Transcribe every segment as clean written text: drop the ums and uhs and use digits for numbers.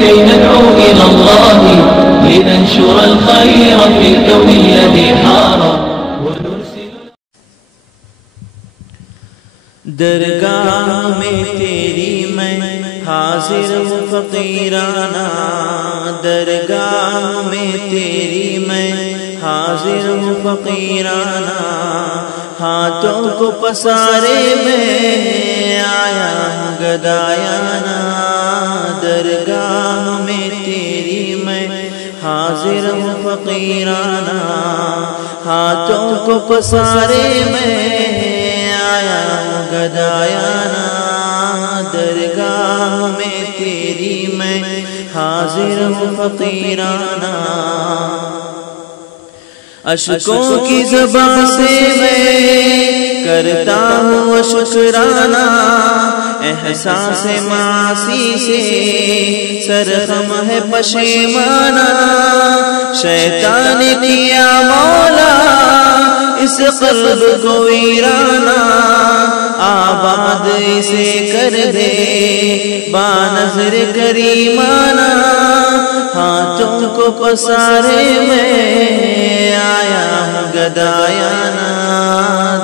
كي ندعو إلى الله لننشر الخير في الكون الذي حار ونرسل درگاہ میں تیری میں حاضر ہوں فقیرانہ، درگاہ میں تیری میں حاضر ہوں فقیرانہ، ہاتھوں کو پسارے میں آیا ہوں گدایانہ، درگاہ میں تیری میں حاضر ہوں فقیرانہ، ہاتھوں کو پسارے میں آیا ہوں گدایانہ، درگاہ میں تیری میں حاضر ہوں فقیرانہ، اشکوں کی زبان سے میں کرتا ہوں شکرانہ، احساس معاصی سے سرخم ہے پشیمانہ، شیطان نے کیا مولا اس قلب کو ویرانہ، آباد اسے کر دے بانظر کریمانہ، ہاتھوں کو پسارے میں آیا ہوں گدایانہ،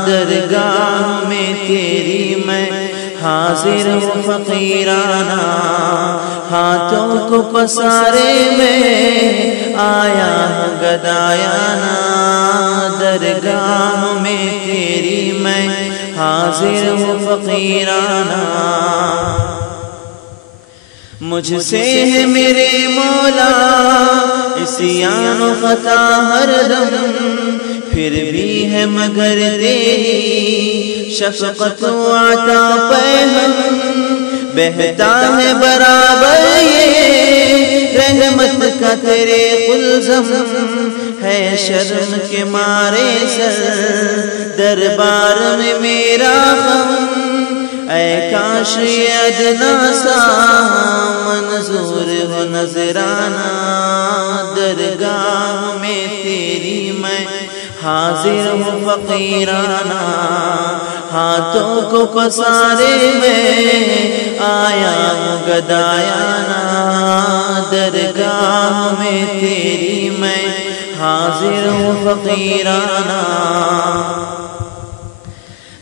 درگاہ میں تیری میں حاضر ہوں فقیرانہ، ہاتھوں کو پسارے میں آیا ہوں گدایانہ، درگاہ میں تیری میں حاضر ہوں فقیرانہ، مجھ سے ہے میرے مولا عصیان و خطا ہر دم، پھر بھی ہے مگر تیری شفقت و عطا پہم، بہتا ہے برابر یہ رحمت کا تیرے قلزم، ہے شرم کے مارے سر دربار میں میرا غم، اے کاش یہ ادنا سا منظور ہو نظرانہ، درگاہ میں تیری میں حاضر ہوں فقیرانہ، ہاتھوں کو پسارے میں آیا ہوں گدایانہ، درگاہ میں تیری میں حاضر ہوں فقیرانہ،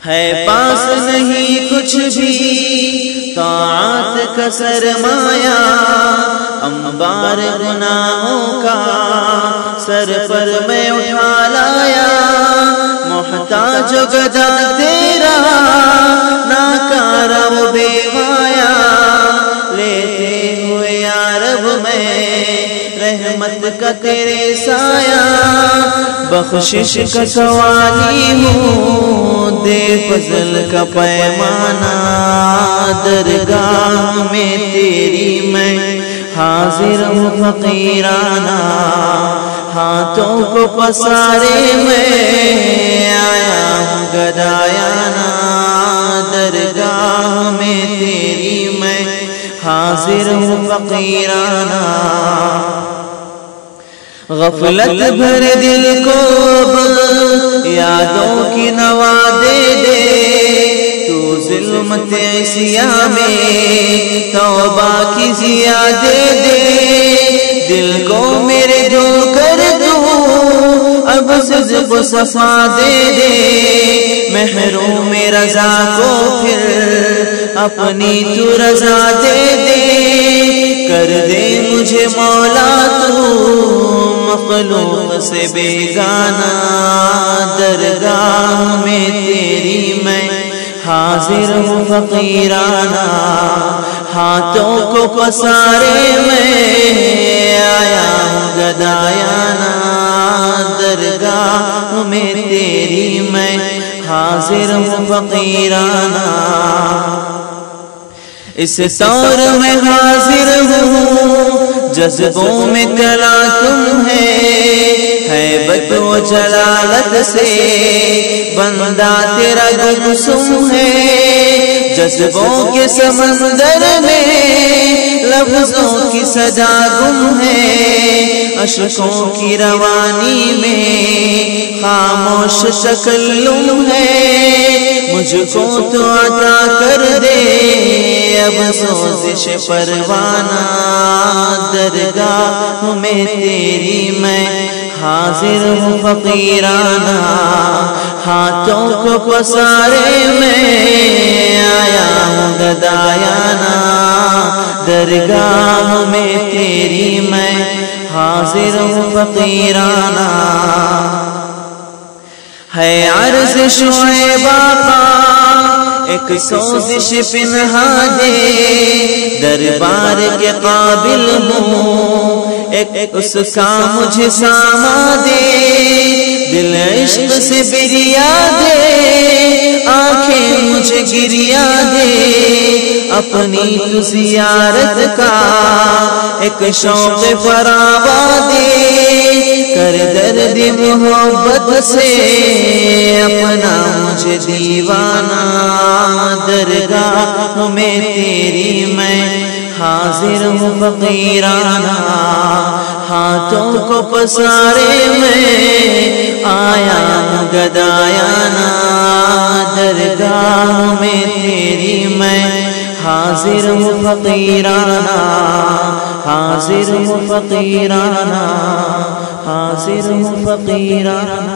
ہے پاس نہیں کچھ بھی طاعت کا سرمایہ، انبار گناہوں کا سر پر میں اٹھا لایا، محتاج و گدا تیرا ناکارہ و بے مایا، لیتے ہوئے یا رب میں رحمت کا تیرے سایہ، بخشش کا سوالی ہوں دے فضل کا پیمانہ، درگاہ میں تیری میں حاضر ہوں فقیرانہ، ہاتھوں کو پسارے میں آیا ہوں گدایانہ، درگاہ میں تیری میں حاضر ہوں فقیرانہ، غفلت بھر دل کو یادوں کی نوا دے دے، تو ظلمت عصیاں میں توبہ کی ضیا دے دے، دل کو میرے دھو کر تو اب صدق و صفا دے دے، محروم رضا کو پھر اپنی تو رضا دے دے، کر دے مجھے مولا تو مخلوق سے بیگانہ، درگاہ میں تیری میں حاضر ہوں فقیرانہ، ہاتھوں کو پسارے میں آیا ہوں گدایانہ، درگاہ میں تیری میں حاضر ہوں فقیرانہ، اس طور میں حاضر ہوں جذبوں میں کلا تم ہے، ہیبت و جلالت سے بندہ تیرا گمسم ہے، جذبوں کے سمندر میں لفظوں کی سجا گم ہے، اشکوں کی روانی میں خاموش تکلم ہے، مجھ کو تو عطا کر دے اب سوزش پروانہ، درگاہ میں تیری میں حاضر ہوں فقیرانہ، ہاتھوں کو پسارے میں آیا ہوں گدایانہ، درگاہ میں تیری میں حاضر ہوں فقیرانہ۔ ہے عرض شعیب آقا ایک سوزش پنہا دے، دربار کے قابل ہوں ایک اس کا مجھے ساما دے، دل عشق سے بریا دے، آنکھیں مجھے گریا دے، اپنی تو زیارت کا ایک شوق فراوا دے، کر درد محبت سے اپنا مجھے دیوانہ، درگاہ میں تیری میں حاضر ہوں فقیرانہ، ہاتھوں کو پسارے میں آیا ہوں گدایانہ، درگاہ میں تیری میں حاضر ہوں فقیرانہ، حاضر ہوں فقیرانہ، حاضر ہوں فقیرانہ۔